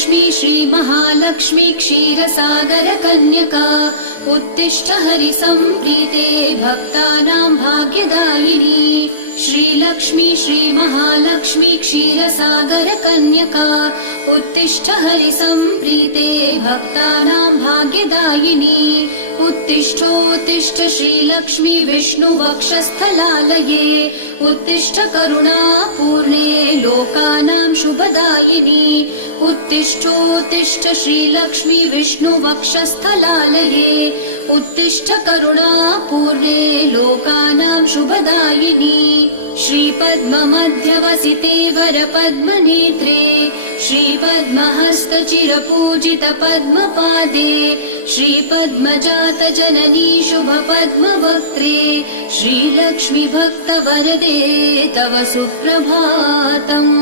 श्रीलक्ष्मी श्रीमहालक्ष्मी क्षीरसागरकन्यका उत्तिष्ठ हरिसम्प्रीते भक्तानां भाग्यदायिनी। श्रीलक्ष्मी श्रीमहालक्ष्मी क्षीरसागरकन्यका उत्तिष्ठ हरिसम्प्रीते भक्तानां भाग्यदायिनी। उत्तिष्ठोत्तिष्ठ श्रीलक्ष्मी विष्णुवक्षस्थलालये उत्तिष्ठ करुणापूर्णे लोकानां शुभदायिनी। उत्तिष्ठोत्तिष्ठ श्रीलक्ष्मी विष्णुवक्षस्थलालये उत्तिष्ठ करुणापूर्णे लोकानां शुभदायिनी। श्रीपद्ममध्यवसिते वरपद्मनेत्रे श्रीपद्महस्तचिरपूजितपद्मपादे श्रीपद्मजातजननी शुभपद्मवक्त्रे श्रीलक्ष्मी भक्तवरदे तव सुप्रभातम्।